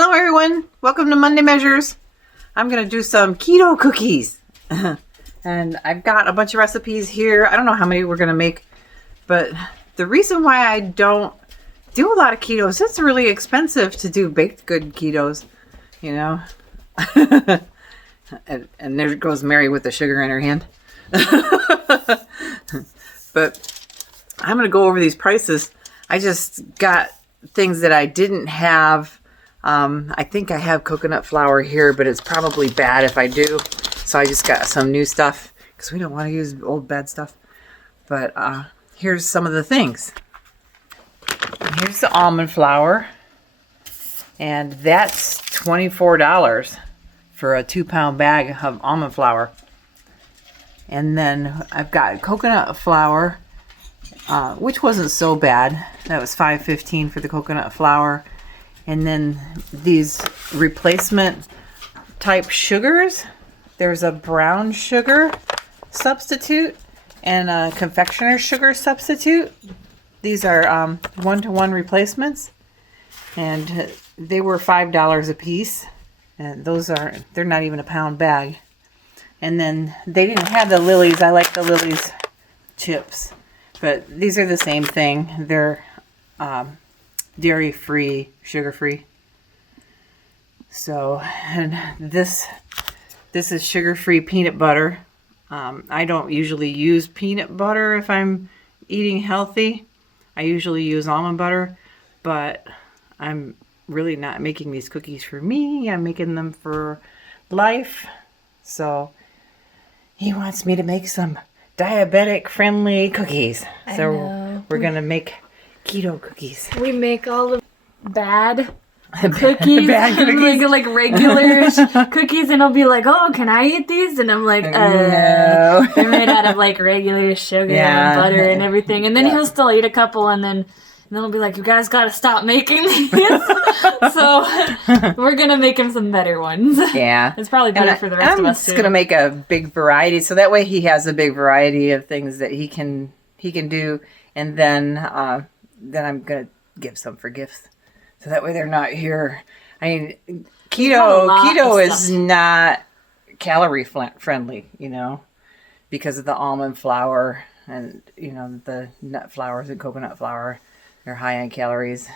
Hello everyone, welcome to Monday Measures. I'm going to do some keto cookies. And I've got a bunch of recipes here. I don't know how many we're going to make, but the reason why I don't do a lot of ketos, it's really expensive to do baked good ketos, you know. and there goes Mary with the sugar in her hand. But I'm going to go over these prices. I just got things that I didn't have. I think I have coconut flour here, but it's probably bad if I do. So I just got some new stuff because we don't want to use old bad stuff. But here's some of the things. Here's the almond flour. And that's $24 for a 2-pound bag of almond flour. And then I've got coconut flour, which wasn't so bad. That was $5.15 for the coconut flour. And then these replacement type sugars. There's a brown sugar substitute and a confectioner's sugar substitute. These are 1-to-1 replacements. And they were $5 a piece. And they're not even a pound bag. And then they didn't have the Lily's. I like the Lily's chips. But these are the same thing. They're dairy-free, sugar-free. So, and this is sugar-free peanut butter. I don't usually use peanut butter if I'm eating healthy. I usually use almond butter, but I'm really not making these cookies for me. I'm making them for life. So, he wants me to make some diabetic-friendly cookies. So, we're going to make keto cookies. We make all the bad cookies, like regular cookies, and he'll be like, "Oh, can I eat these?" And I'm like, No. They're made out of like regular sugar and butter and everything." And then he'll still eat a couple, and then he'll be like, "You guys got to stop making these." So we're gonna make him some better ones. Yeah, it's probably better for the rest of us too. I'm just gonna make a big variety, so that way he has a big variety of things that he can do, and then I'm gonna give some for gifts. So that way they're not here. I mean, keto is not calorie friendly, you know, because of the almond flour and, you know, the nut flours and coconut flour. They're high in calories.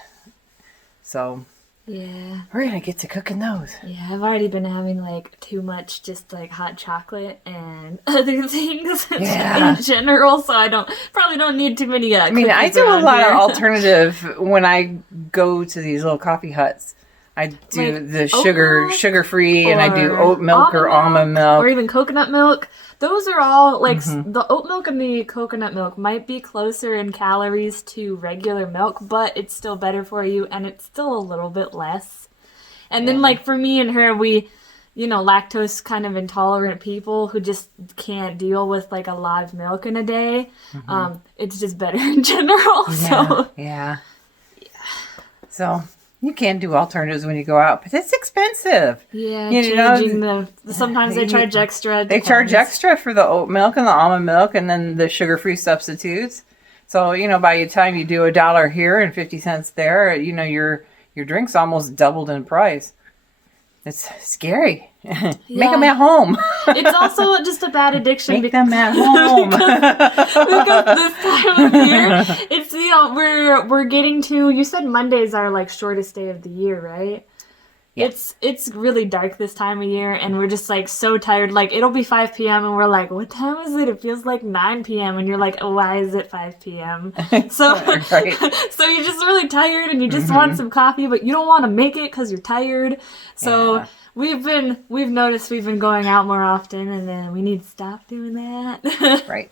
So yeah, we're going to get to cooking those. Yeah, I've already been having like too much just like hot chocolate and other things in general, so I probably don't need too many I mean, I do a lot of alternative when I go to these little coffee huts. I do like the sugar-free, and I do oat milk or almond milk. Or even coconut milk. Those are all, like, the oat milk and the coconut milk might be closer in calories to regular milk, but it's still better for you, and it's still a little bit less. And then, like, for me and her, we, you know, lactose kind of intolerant people who just can't deal with, like, a lot of milk in a day. It's just better in general. Yeah. So you can do alternatives when you go out, but it's expensive. Yeah, changing sometimes they charge extra. They charge extra for the oat milk and the almond milk and then the sugar-free substitutes. So, you know, by the time you do $1 here and 50 cents there, you know, your drink's almost doubled in price. It's scary. Make them at home. It's also just a bad addiction. Make them at home. because this time of year, it's, you know, we're getting to, you said Mondays are like shortest day of the year, right? Yeah. It's really dark this time of year, and we're just like so tired. Like, it'll be 5 p.m. and we're like, what time is it? It feels like 9 p.m. and you're like, oh, why is it 5 p.m.? So so you're just really tired and you just want some coffee, but you don't want to make it because you're tired. So we've noticed we've been going out more often, and then we need to stop doing that. Right.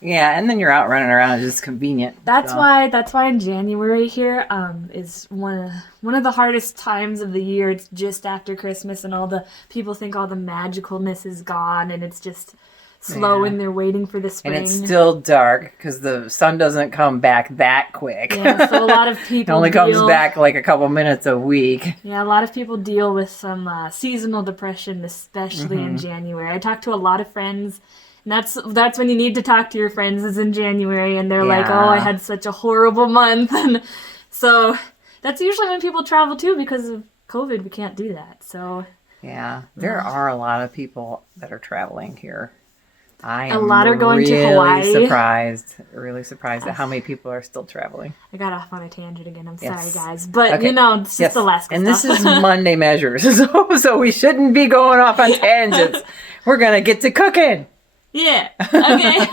Yeah, and then you're out running around. It's just convenient. That's why in January here is one of the hardest times of the year. It's just after Christmas, and all the people think all the magicalness is gone, and it's just slow, and they're waiting for the spring. And it's still dark because the sun doesn't come back that quick. Yeah, so a lot of people it only comes back like a couple minutes a week. Yeah, a lot of people deal with some seasonal depression, especially in January. I talked to a lot of friends. And that's when you need to talk to your friends, is in January, and they're like, oh, I had such a horrible month. And so that's usually when people travel too, because of COVID, we can't do that. So Yeah, there are a lot of people that are traveling here. I a am lot are going to really Hawaii. really surprised at how many people are still traveling. I got off on a tangent again. I'm Yes. sorry, guys. But, Okay. you know, it's just Alaska And stuff. this is Monday measures, so we shouldn't be going off on tangents. We're going to get to cooking. Yeah. Okay.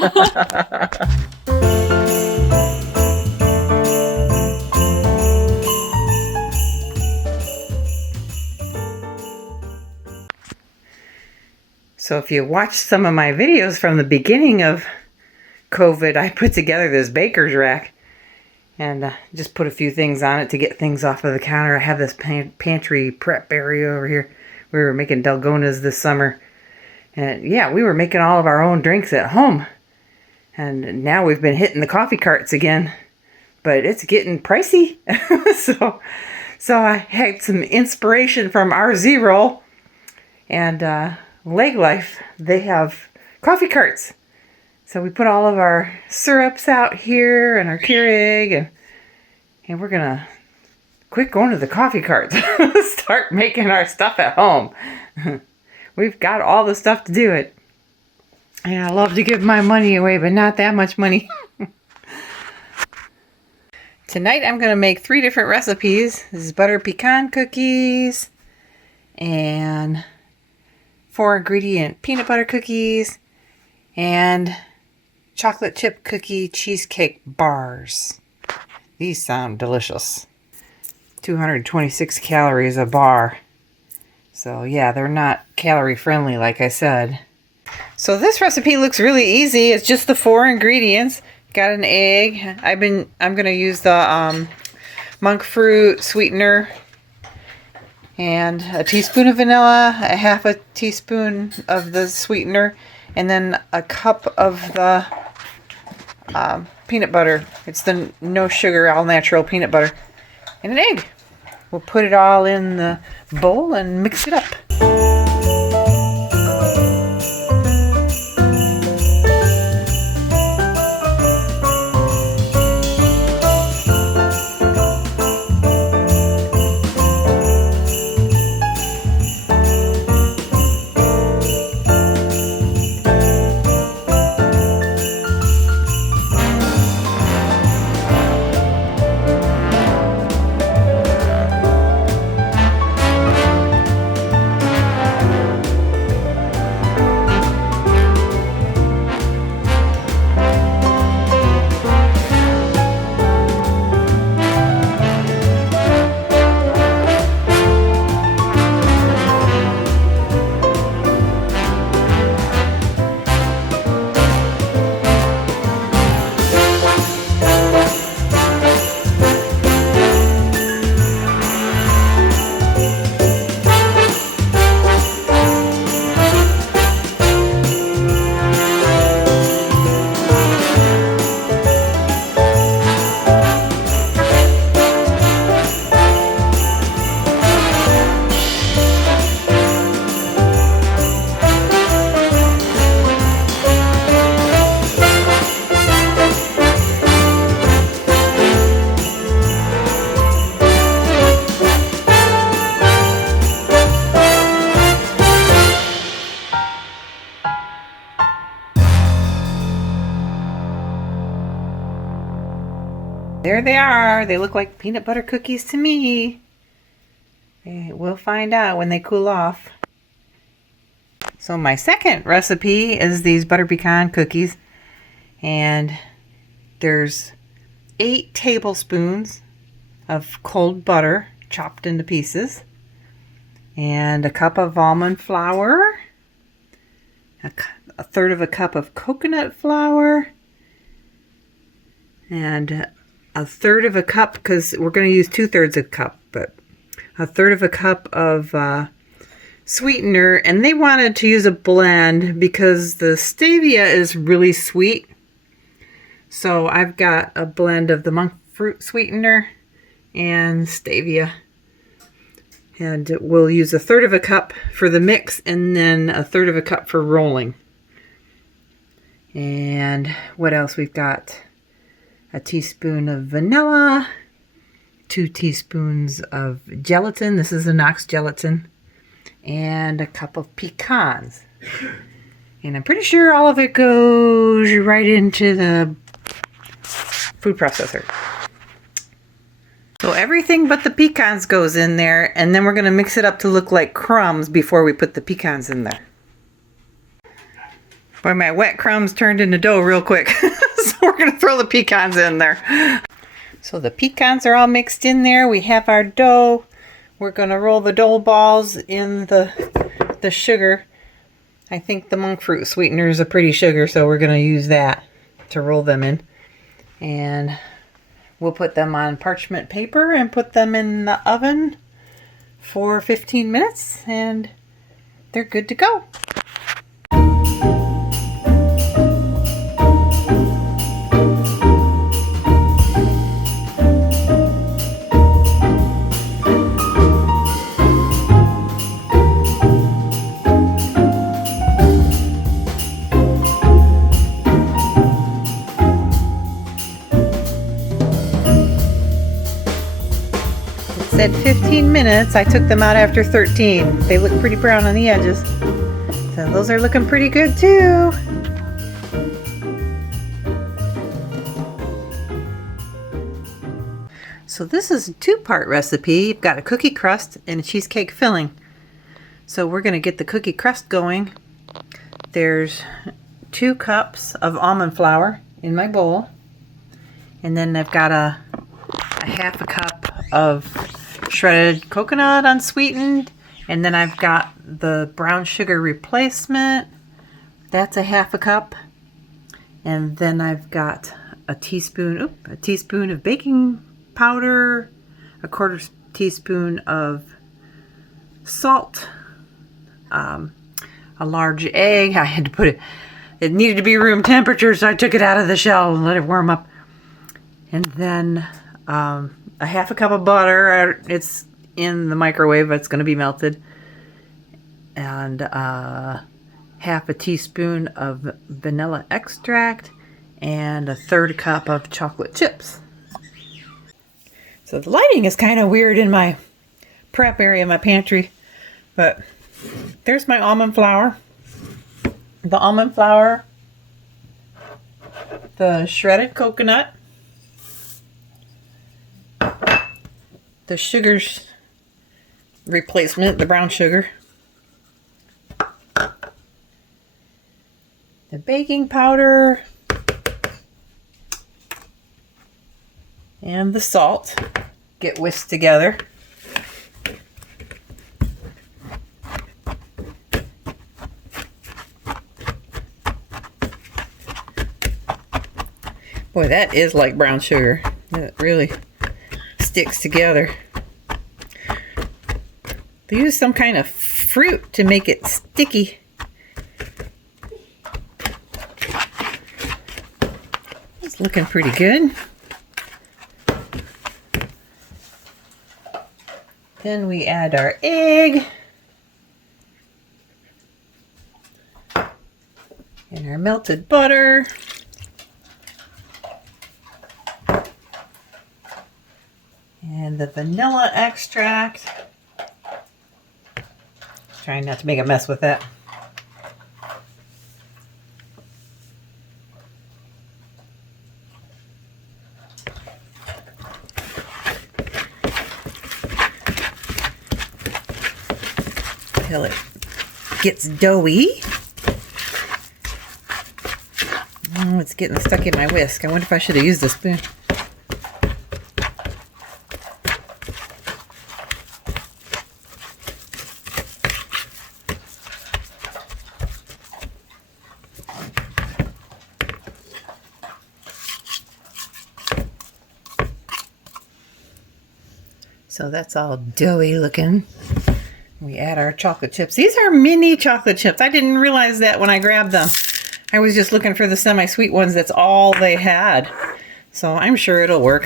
So if you watch some of my videos from the beginning of COVID, I put together this baker's rack and just put a few things on it to get things off of the counter. I have this pantry prep area over here. We were making dalgonas this summer. And yeah, we were making all of our own drinks at home. And now we've been hitting the coffee carts again. But it's getting pricey. So I had some inspiration from RZ Roll and Leg Life. They have coffee carts. So we put all of our syrups out here and our Keurig, and we're gonna quit going to the coffee carts. Start making our stuff at home. We've got all the stuff to do it. And I love to give my money away, but not that much money. Tonight I'm gonna make 3 different recipes. This is butter pecan cookies and 4 ingredient peanut butter cookies and chocolate chip cookie cheesecake bars. These sound delicious. 226 calories a bar. So yeah, they're not calorie friendly like I said. So this recipe looks really easy. It's just the 4 ingredients. Got an egg. I'm gonna use the monk fruit sweetener and a teaspoon of vanilla, a half a teaspoon of the sweetener, and then a cup of the peanut butter. It's the no sugar, all natural peanut butter, and an egg. We'll put it all in the bowl and mix it up. There they are. They look like peanut butter cookies to me. We'll find out when they cool off. So my second recipe is these butter pecan cookies. And there's 8 tablespoons of cold butter chopped into pieces. And a cup of almond flour. A third of a cup of coconut flour. And a third of a cup, because we're going to use 2/3 of a cup, but a third of a cup of sweetener. And they wanted to use a blend because the stevia is really sweet. So I've got a blend of the monk fruit sweetener and stevia. And we'll use a third of a cup for the mix and then a third of a cup for rolling. And what else we've got? A teaspoon of vanilla 2 teaspoons of gelatin. This is Knox gelatin. And a cup of pecans. And I'm pretty sure all of it goes right into the food processor. So everything but the pecans goes in there, and then we're going to mix it up to look like crumbs before we put the pecans in there. Boy, my wet crumbs turned into dough real quick. So we're going to throw the pecans in there. So the pecans are all mixed in there. We have our dough. We're going to roll the dough balls in the sugar. I think the monk fruit sweetener is a pretty sugar, so we're going to use that to roll them in. And we'll put them on parchment paper and put them in the oven for 15 minutes, and they're good to go. Said 15 minutes. I took them out after 13. They look pretty brown on the edges. So those are looking pretty good too. So this is a 2-part recipe. You've got a cookie crust and a cheesecake filling. So we're going to get the cookie crust going. There's 2 cups of almond flour in my bowl. And then I've got a half a cup of shredded coconut unsweetened, and then I've got the brown sugar replacement. That's a half a cup. And then I've got a teaspoon of baking powder, a 1/4 teaspoon of salt, a large egg. I had to put it needed to be room temperature, so I took it out of the shell and let it warm up. And then a half a cup of butter. It's in the microwave. It's going to be melted. And half a teaspoon of vanilla extract and a 1/3 cup of chocolate chips. So the lighting is kind of weird in my prep area, my pantry. But there's my almond flour. The almond flour, the shredded coconut, the sugar's replacement, the brown sugar, the baking powder, and the salt get whisked together. Boy, that is like brown sugar. It really sticks together. They use some kind of fruit to make it sticky. It's looking pretty good. Then we add our egg and our melted butter. And the vanilla extract. Trying not to make a mess with that. Until it gets doughy. Oh, it's getting stuck in my whisk. I wonder if I should have used a spoon. So that's all doughy looking. We add our chocolate chips. These are mini chocolate chips. I didn't realize that when I grabbed them. I was just looking for the semi-sweet ones. That's all they had. So I'm sure it'll work.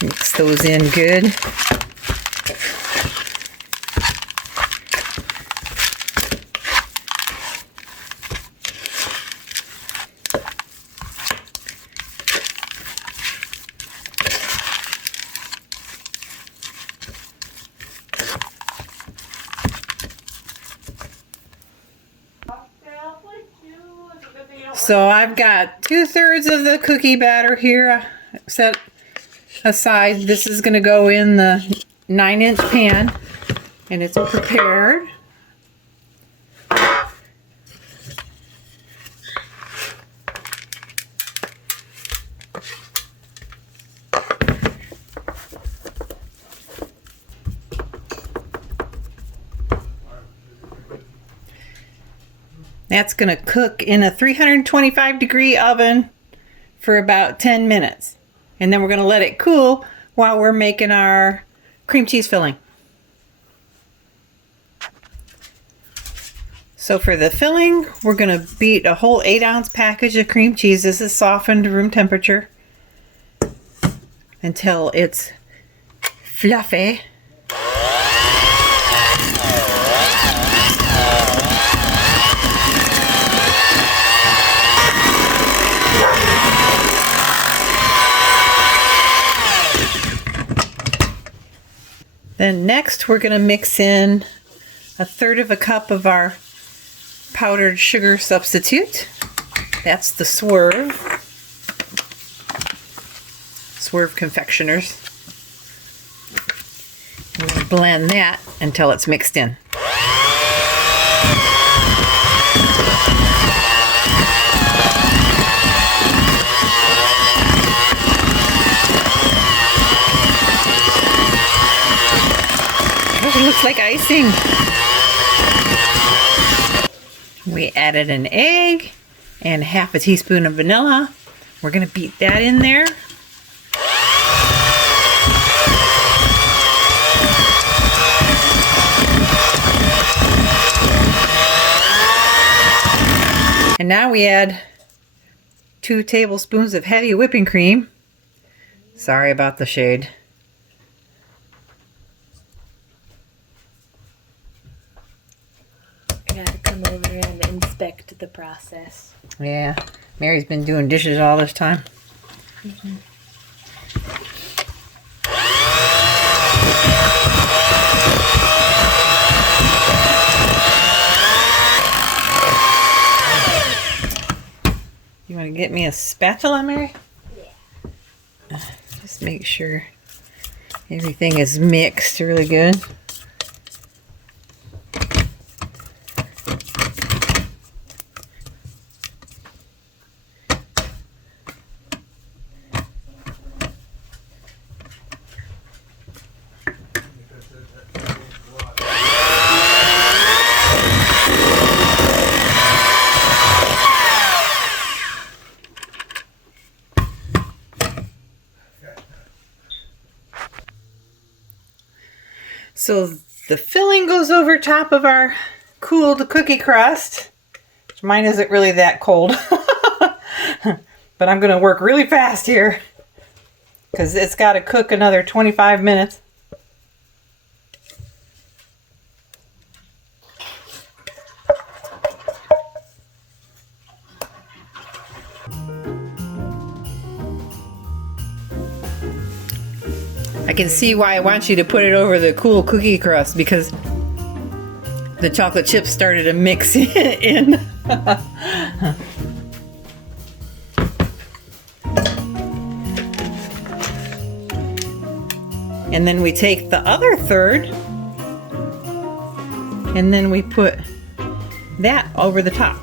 Mix those in good. So I've got 2/3 of the cookie batter here set aside. This is going to go in the 9-inch pan, and it's prepared. That's going to cook in a 325-degree oven for about 10 minutes. And then we're going to let it cool while we're making our cream cheese filling. So for the filling, we're going to beat a whole 8-ounce package of cream cheese. This is softened to room temperature until it's fluffy. Then next we're going to mix in 1/3 cup of our powdered sugar substitute. That's the Swerve Confectioners. We're going to blend that until it's mixed in. It looks like icing. We added an egg and 1/2 teaspoon of vanilla. We're going to beat that in there. And now we add 2 tablespoons of heavy whipping cream. Sorry about the shade. I gotta come over and inspect the process. Yeah, Mary's been doing dishes all this time. Mm-hmm. You want to get me a spatula, Mary? Yeah. Just make sure everything is mixed really good. So the filling goes over top of our cooled cookie crust. Mine isn't really that cold. But I'm going to work really fast here because it's got to cook another 25 minutes. I can see why I want you to put it over the cool cookie crust, because the chocolate chips started to mix in. And then we take the other third and then we put that over the top.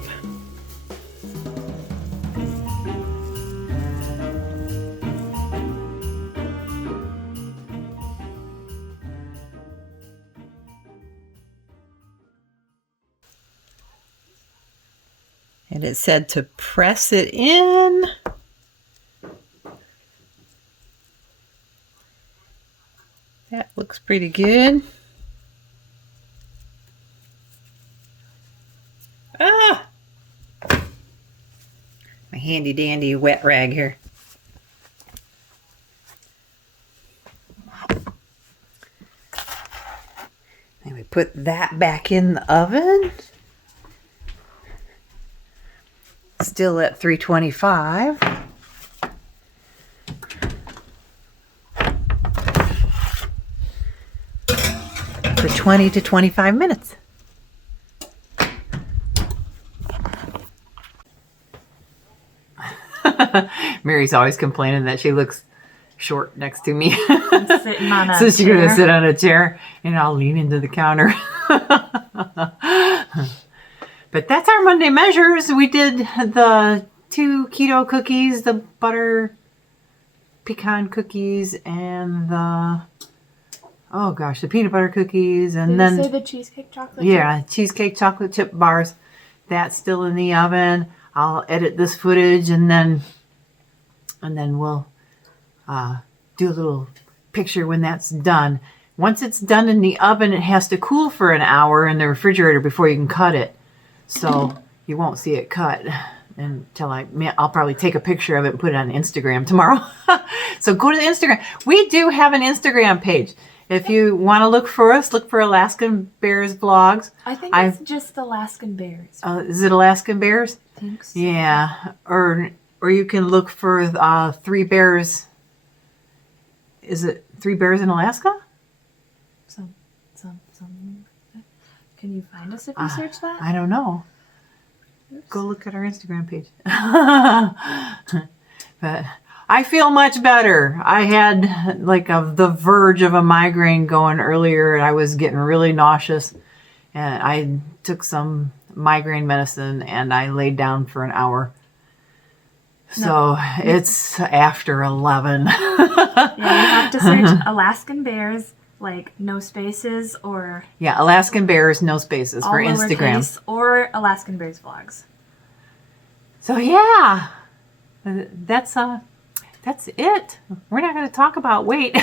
And it said to press it in. That looks pretty good. Ah! My handy dandy wet rag here. And we put that back in the oven. Still at 325. For 20 to 25 minutes. Mary's always complaining that she looks short next to me. I'm sitting on a So she's going to chair. sit on a chair and I'll lean into the counter. But that's our Monday measures. We did the 2 keto cookies, the butter pecan cookies, and the peanut butter cookies, and Did then you say the cheesecake chocolate? yeah, cheesecake chocolate chip bars. That's still in the oven. I'll edit this footage and then we'll do a little picture when that's done. Once it's done in the oven, it has to cool for an hour in the refrigerator before you can cut it. So you won't see it cut until I'll probably take a picture of it and put it on Instagram tomorrow. So go to the Instagram. We do have an Instagram page. If you want to look for us, look for Alaskan Bears vlogs. I think it's just Alaskan Bears. Is it Alaskan Bears? I think so. Yeah. Or you can look for 3 bears. Is it 3 bears in Alaska? Some. Can you find us if you search that? I don't know. Oops. Go look at our Instagram page. But I feel much better. I had the verge of a migraine going earlier, and I was getting really nauseous. And I took some migraine medicine, and I laid down for an hour. So it's after 11. Yeah, you have to search Alaskan Bears, no spaces, or Yeah, Alaskan Bears, no spaces all for Instagram. lowercase, or Alaskan Bears vlogs. So yeah, that's it. We're not going to talk about weight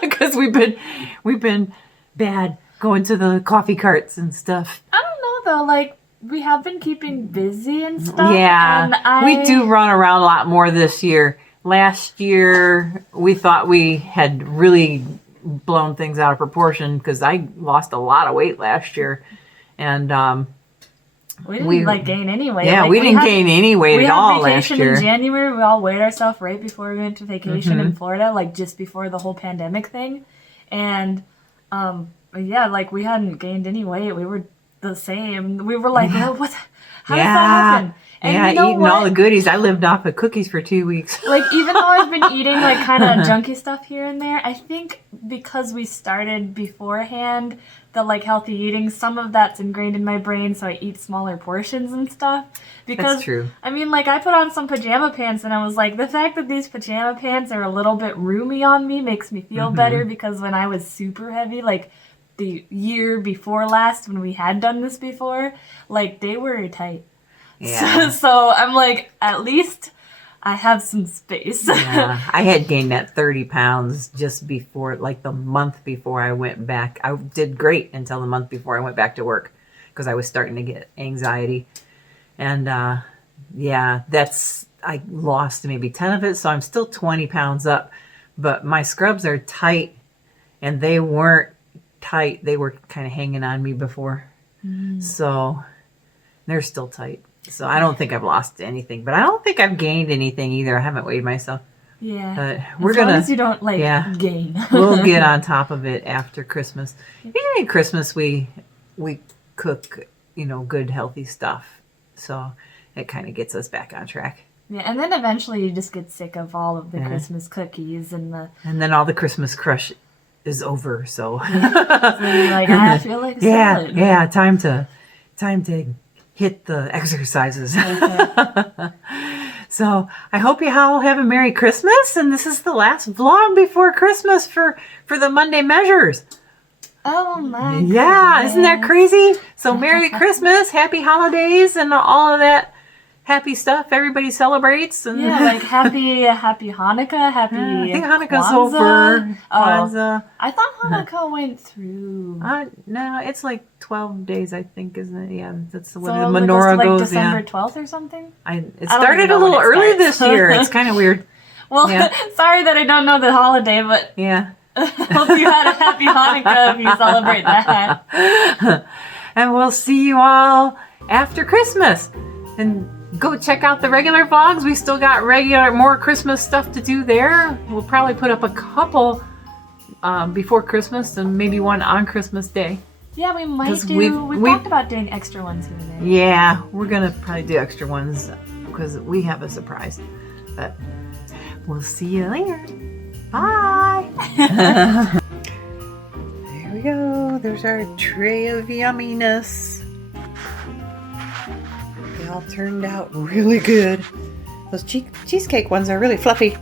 because we've been bad going to the coffee carts and stuff. I don't know though, we have been keeping busy and stuff. Yeah, and we do run around a lot more this year. Last year, we thought we had really blown things out of proportion because I lost a lot of weight last year, and we didn't gain any weight. Yeah, we didn't gain any weight at all last year. We had vacation in January. We all weighed ourselves right before we went to vacation in Florida, just before the whole pandemic thing, and we hadn't gained any weight. We were the same. We were like, oh, what? How does that happen? And eating all the goodies. I lived off of cookies for 2 weeks. Even though I've been eating kind of junky stuff here and there, I think because we started beforehand, the healthy eating, some of that's ingrained in my brain, so I eat smaller portions and stuff. Because, that's true. I mean, I put on some pajama pants and I was like, the fact that these pajama pants are a little bit roomy on me makes me feel better, because when I was super heavy, the year before last, when we had done this before, they were tight. Yeah. So I'm at least I have some space. Yeah. I had gained that 30 pounds just before, the month before I went back. I did great until the month before I went back to work because I was starting to get anxiety. And I lost maybe 10 of it. So I'm still 20 pounds up. But my scrubs are tight, and they weren't tight. They were kind of hanging on me before. So they're still tight. So I don't think I've lost anything, but I don't think I've gained anything either. I haven't weighed myself. Yeah. But we're gonna. As long as you don't gain. We'll get on top of it after Christmas. Usually at Christmas we cook, good healthy stuff. So it kind of gets us back on track. Yeah, and then eventually you just get sick of all of the Christmas cookies and then all the Christmas crush is over. So, so you're I feel like a salad. Yeah, time to hit the exercises. So I hope you all have a Merry Christmas, and this is the last vlog before Christmas for the Monday measures. Oh my Yeah, goodness. Isn't that crazy? So Merry Christmas, Happy Holidays, and all of that happy stuff everybody celebrates. And happy Hanukkah, happy I think Hanukkah's Kwanzaa. over. Kwanzaa. I thought Hanukkah went through. No, it's 12 days, I think, isn't it? Yeah, that's when So the menorah goes to, goes. December 12th or something? It started a little early this year. It's kind of weird. Well, sorry that I don't know the holiday, but Yeah. hope you had a happy Hanukkah if you celebrate that. And we'll see you all after Christmas. And go check out the regular vlogs. We still got more Christmas stuff to do there. We'll probably put up a couple before Christmas and maybe one on Christmas Day. Yeah, we might do. We've talked about doing extra ones here and there. Yeah, we're going to probably do extra ones because we have a surprise. But we'll see you later. Bye. There we go. There's our tray of yumminess. They all turned out really good. Those cheesecake ones are really fluffy.